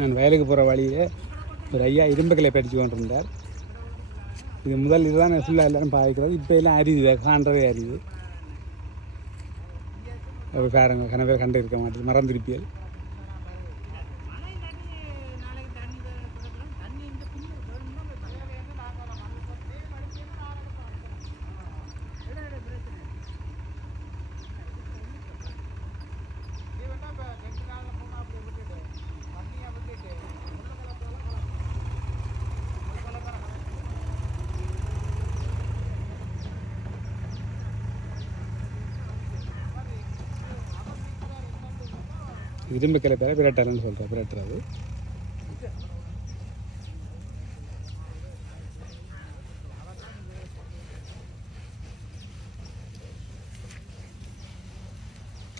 நான் வயலுக்கு போகிற வழியில் ஒரு ஐயா இரும்புக்களை படித்து கொண்டிருந்தார். இது முதல் இதுதான் ஃபுல்லாக எல்லோரும் பாதிக்கிறது. இப்போ எல்லாம் அரியுது, காண்றதே அரியுது. பாருங்க, கன பேர் கண்டு இருக்க மாட்டேது, மறந்துருப்பியல். இரும்புக்களை பேர பிரட்டல்னு சொல்கிறேன், பிரட்டுறது.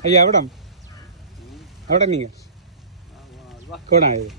ஐயா அவடம் அவடம் நீங்கள் கோடா இது